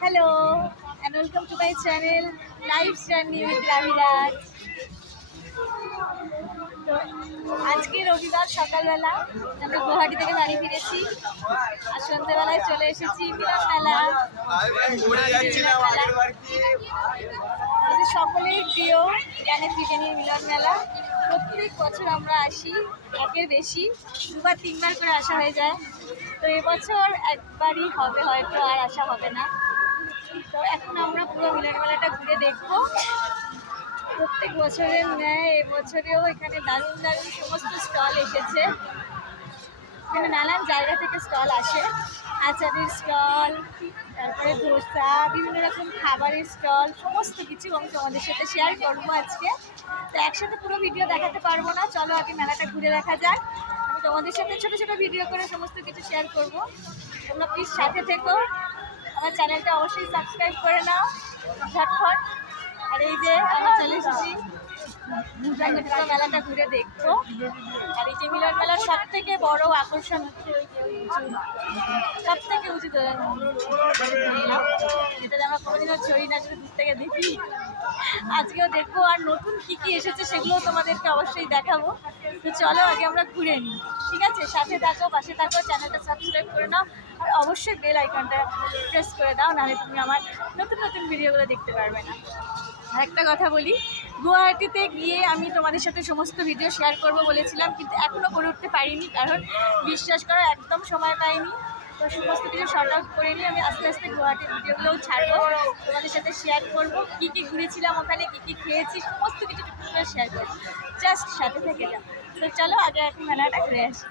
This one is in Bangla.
Hello and welcome to my channel life journey with Raviraj. তো আজকে রবিবার সকালবেলা আমরা গুয়াহাটি থেকে বাড়ি ফিরেছি আর সন্ধ্যেবেলায় চলে এসেছি মিলন মেলা। আমাদের সকলের প্রিয় জ্ঞানের ত্রিবেণীর মিলন মেলা। প্রত্যেক বছর আমরা আসি, একের বেশি দুবার তিনবার করে আসা হয়ে যায়। তো এবছর একবারই হবে, হয়তো আর আসা হবে না। তো এখন আমরা পুরো মিলন মেলাটা ঘুরে দেখবো। প্রত্যেক বছরের ন্যায় এবছরেও এখানে দারুণ দারুণ সমস্ত স্টল এসেছে। এখানে নানান জায়গা থেকে স্টল আসে, আচারের স্টল, তারপরে ধোসা, বিভিন্ন রকম খাবারের স্টল, সমস্ত কিছু আমি তোমাদের সাথে শেয়ার করবো আজকে। তো একসাথে পুরো ভিডিও দেখাতে পারবো না, চলো আগে মেলাটা ঘুরে দেখা যাক। আমি তোমাদের সাথে ছোটো ছোটো ভিডিও করে সমস্ত কিছু শেয়ার করবো। তোমরা প্লিজ সাথে থেকো, আমার চ্যানেলটা অবশ্যই সাবস্ক্রাইব করে নাও ঝটফট। আর এই যে আমরা চলে এসেছি পুরো মেলাটা ঘুরে দেখবো। আর এই যে মিলন মেলার সব থেকে বড় আকর্ষণ হচ্ছে ওই যে সব থেকে উঁচু দোলন, যেটা আমরা কোনোদিনও চড়ি না, শুধু দূর থেকে দেখি। আজকেও দেখবো, আর নতুন কি কি এসেছে সেগুলোও তোমাদেরকে অবশ্যই দেখাবো। তো চলো আগে আমরা ঘুরে নিই, ঠিক আছে? সাথে থাকো, পাশে থাকো, চ্যানেলটা সাবস্ক্রাইব করে নাও আর অবশ্যই বেল আইকনটা প্রেস করে দাও, নাহলে তুমি আমার নতুন নতুন ভিডিওগুলো দেখতে পারবে না। আর একটা কথা বলি, গুয়াহাটিতে গিয়ে আমি তোমাদের সাথে সমস্ত ভিডিও শেয়ার করব বলেছিলাম, কিন্তু এখনও করে উঠতে পারিনি, কারণ বিশ্বাস করো একদম সময় পাইনি। তো সমস্ত কিছু শর্ট আউট করে নিয়ে আমি আস্তে আস্তে গুয়াহাটির ভিডিওগুলোও ছাড়বো, তোমাদের সাথে শেয়ার করবো কী কী ঘুরেছিলাম, ওখানে কী কী খেয়েছি, সমস্ত কিছু শেয়ার করবো। জাস্ট সাথে থেকে যাও। তো চলো আগে এখন মেলাটা ঘুরে আসি।